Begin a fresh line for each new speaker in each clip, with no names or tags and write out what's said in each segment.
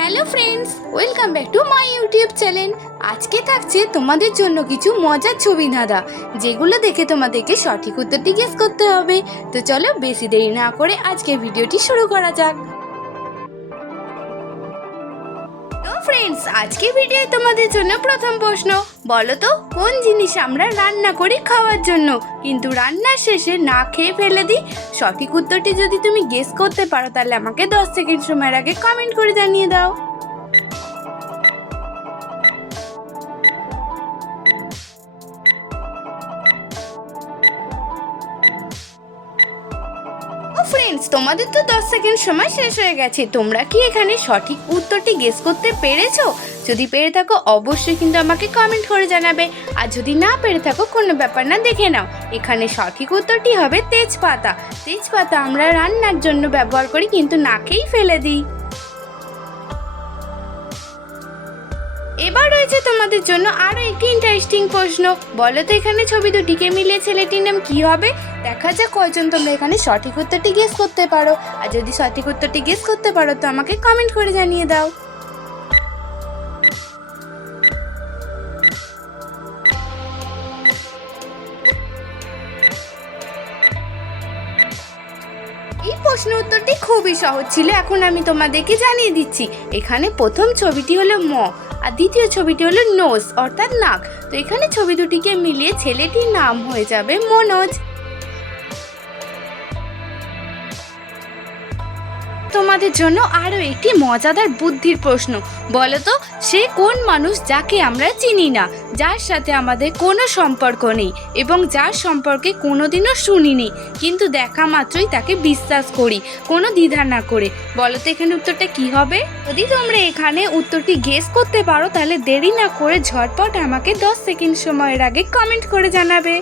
Hello friends, welcome back to my YouTube channel. আজকে থাকছে তোমাদের জন্য কিছু মজার ছবি ধাঁধা যেগুলো দেখে তোমাদেরকে সঠিক উত্তর জিজ্ঞেস করতে হবে। তো চলো বেশি দেরি না করে আজকে ভিডিওটি শুরু করা যাক। ফ্রেন্ডস আজকে ভিডিও তোমাদের জন্য প্রথম প্রশ্ন। বলো তো কোন জিনিস আমরা রান্না করি খাওয়ার জন্য? কিন্তু রান্নার শেষে না খেয়ে ফেলে দিই? সঠিক উত্তরটি যদি তুমি গেস করতে পারো, তাহলে আমাকে দশ সেকেন্ড সময়ের আগে কমেন্ট করে জানিয়ে দাও। ফ্রেন্ডস তোমাদের তো দশ সেকেন্ড সময় শেষ হয়ে গেছে। তোমরা কি এখানে সঠিক উত্তরটি গেস করতে পেরেছ? যদি পেরে থাকো, অবশ্যই কিন্তু আমাকে কমেন্ট করে জানাবে। আর যদি না পেরে থাকো, কোনো ব্যাপার না, দেখে নাও। এখানে সঠিক উত্তরটি হবে তেজপাতা। তেজপাতা আমরা রান্নার জন্য ব্যবহার করি, কিন্তু নাকেই ফেলে দিই। এবার রয়েছে তোমাদের জন্য আরও একটি ইন্টারেস্টিং প্রশ্ন। বলো তো এখানে ছবি দুটিকে মিলিয়ে ছেলেটির নাম কি হবে? দেখা যাক কয়জন তোমরা এখানে সঠিক উত্তরটি গেস করতে পারো। আর যদি সঠিক উত্তরটি গেস করতে পারো, তো আমাকে কমেন্ট করে জানিয়ে দাও। এই প্রশ্ন উত্তরটি খুবই সহজ ছিল, এখন আমি তোমাদেরকে জানিয়ে দিচ্ছি। এখানে প্রথম ছবিটি হলো ম, আর দ্বিতীয় ছবিটি হলো নোজ অর্থাৎ নাক। তো এখানে ছবি দুটিকে মিলিয়ে ছেলেটির নাম হয়ে যাবে মনোজ। তোমাদের জন্য আরও একটি মজাদার বুদ্ধির প্রশ্ন। বলো তো, সে কোন মানুষ যাকে আমরা চিনি না? যার সাথে আমাদের কোনো সম্পর্ক নেই এবং যার সম্পর্কে কোনোদিনও শুনিনি। কিন্তু দেখা মাত্রই তাকে বিশ্বাস করি, কোনো দ্বিধা না করে। বলো তো, এখানে উত্তরটা কি হবে? যদি তোমরা এখানে উত্তরটি গেস করতে পারো, তাহলে দেরি না করে ঝটপট আমাকে দশ সেকেন্ড সময়ের আগে কমেন্ট করে জানাবে।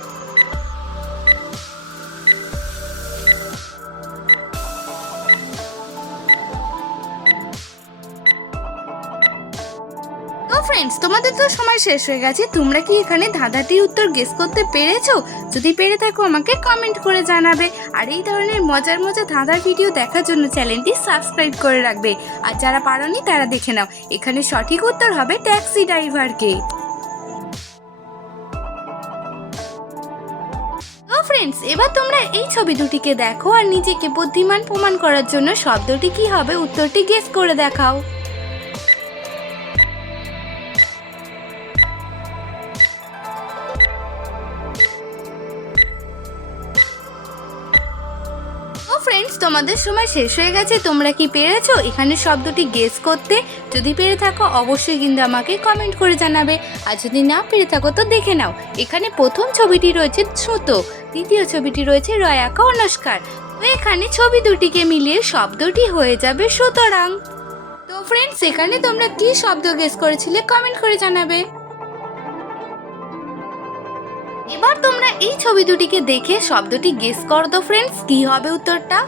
তো ফ্রেন্ডস তোমাদের তো সময় শেষ হয়ে গেছে। তোমরা কি এখানে ধাঁধাটির উত্তর গেস করতে পেরেছ? যদি পেরে থাকো, আমাকে কমেন্ট করে জানাবে। আর এই ধরনের মজার মজার ধাঁধার ভিডিও দেখার জন্য চ্যানেলটি সাবস্ক্রাইব করে রাখবে। আর যারা পারোনি, তারা দেখে নাও। এখানে সঠিক উত্তর হবে ট্যাক্সি ড্রাইভারকে ফ্রেন্ডস এবার তোমরা এই ছবি দুটিকে দেখো আর নিজেকে বুদ্ধিমান প্রমাণ করার জন্য শব্দটি কি হবে, উত্তরটি গেস করে দেখাও। ফ্রেন্ডস তোমাদের সময় শেষ হয়ে গেছে। তোমরা কি পেরেছ? এখানে শব্দটি গেস করতে। যদি পেরে থাকো, অবশ্যই কিন্তু আমাকে কমেন্ট করে জানাবে। আর যদি না পেরে থাকো, তো দেখে নাও। এখানে প্রথম ছবিটি রয়েছে সুতো দ্বিতীয় ছবিটি রয়েছে রয়াকা ও নস্কার। তো এখানে ছবি দুটিকে মিলিয়ে শব্দটি হয়ে যাবে সুতরাং। তো ফ্রেন্ডস এখানে তোমরা কি শব্দ গেস করেছিলে কমেন্ট করে জানাবে। তোমরা এই ছবি দুটিকে দেখে শব্দটি গেস কর তো ফ্রেন্ডস কি হবে উত্তরটা?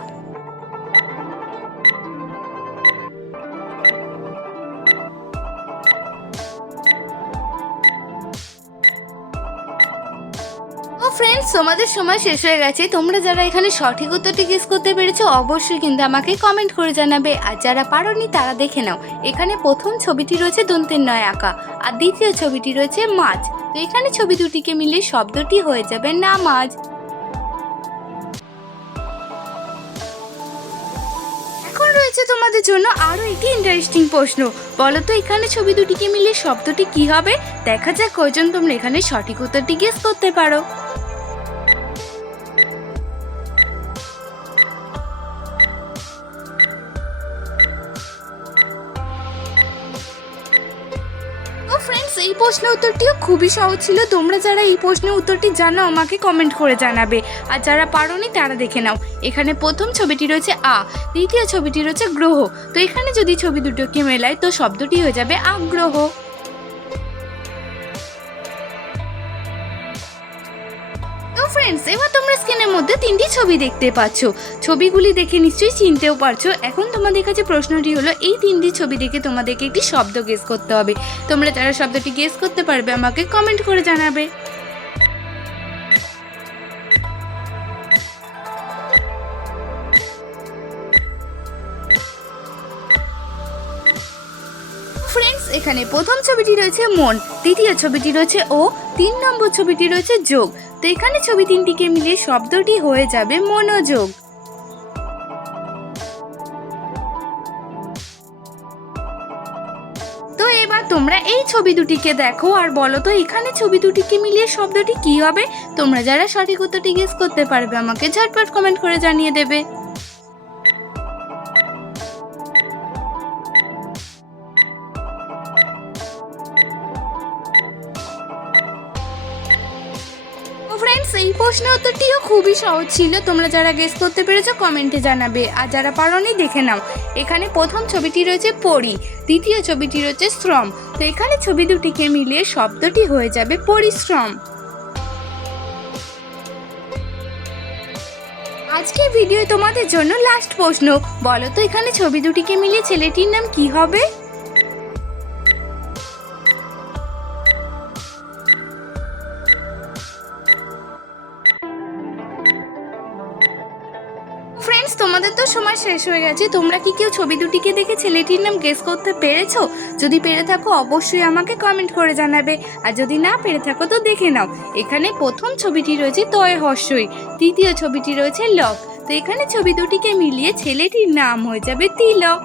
ফ্রেন্ডস তোমাদের সময় শেষ হয়ে গেছে। তোমরা যারা এখানে সঠিক উত্তরটি গেস করতে পেরেছ, অবশ্যই কিন্তু আমাকে কমেন্ট করে জানাবে। আর যারা পারোনি, তারা দেখে নাও। এখানে প্রথম ছবিটি রয়েছে দন্তের নয় আঁকা, আর দ্বিতীয় ছবিটি রয়েছে মাছ। তো এখানে ছবি দুটিকে মিলে শব্দটি হয়ে যাবে নামাজ এখন রয়েছে তোমাদের জন্য আরও একটি ইন্টারেস্টিং প্রশ্ন। বলো তো, এখানে ছবি দুটিকে মিলে শব্দটি কি হবে? দেখা যাক কয়জন তোমরা এখানে সঠিক উত্তরটি গেস করতে পারো। ফ্রেন্ডস এই প্রশ্নের উত্তরটিও খুবই সহজ ছিল। তোমরা যারা এই প্রশ্নের উত্তরটি জানো, আমাকে কমেন্ট করে জানাবে। আর যারা পারোনি, তারা দেখে নাও। এখানে প্রথম ছবিটি রয়েছে আ, দ্বিতীয় ছবিটি রয়েছে গ্রহ। তো এখানে যদি ছবি দুটোকে মেলায়, তো শব্দটি হয়ে যাবে আগ্রহ। ফ্রেন্ডস এবার তোমরা স্ক্রিনের মধ্যে তিনটি ছবি দেখতে পাচ্ছ। ছবিগুলি দেখে নিশ্চয়ই চিনতেও পারছ। এখন তোমাদের কাছে প্রশ্নটি হলো, এই তিনটি ছবি দেখে তোমাদেরকে একটি শব্দ গেস করতে হবে। তোমরা যারা শব্দটি গেস করতে পারবে, আমাকে কমেন্ট করে জানাবে। ফ্রেন্ডস এখানে প্রথম ছবিটি রয়েছে মন, দ্বিতীয় ছবিটি রয়েছে ও তিন নম্বর ছবিটি রয়েছে যোগ। তো এখানে ছবি তিনটিকে মিলিয়ে শব্দটি হয়ে যাবে মনোযোগ। তো এবার তোমরা এই ছবি দুটিকে দেখো আর বলো তো, এখানে ছবি দুটিকে মিলিয়ে শব্দটি কি হবে? তোমরা যারা সঠিক উত্তরটি গেস করতে পারবে, আমাকে ঝটপট কমেন্ট করে জানিয়ে দেবে। ফ্রেন্ডস এই প্রশ্নের উত্তরটিও খুবই সহজ ছিল। তোমরা যারা গেস করতে পেরেছ কমেন্টে জানাবে। আর যারা পারোনি, দেখে নাও। এখানে প্রথম ছবিটি রয়েছে পরি, দ্বিতীয় ছবিটি রয়েছে শ্রম। তো এখানে ছবি দুটিকে মিলিয়ে শব্দটি হয়ে যাবে পরিশ্রম। আজকের ভিডিও তোমাদের জন্য লাস্ট প্রশ্ন। বলো তো, এখানে ছবি দুটিকে মিলিয়ে ছেলেটির নাম কি হবে? ফ্রেন্ডস তোমাদের তো সময় শেষ হয়ে গেছে। তোমরা কি কেউ ছবি দুটিকে দেখে ছেলেটির নাম গেস করতে পেরেছ? যদি পেরে থাকো, অবশ্যই আমাকে কমেন্ট করে জানাবে। আর যদি না পেরে থাকো, তো দেখে নাও। এখানে প্রথম ছবিটি রয়েছে তয় হর্ষই তৃতীয় ছবিটি রয়েছে লক তো এখানে ছবি দুটিকে মিলিয়ে ছেলেটির নাম হয়ে যাবে তিলক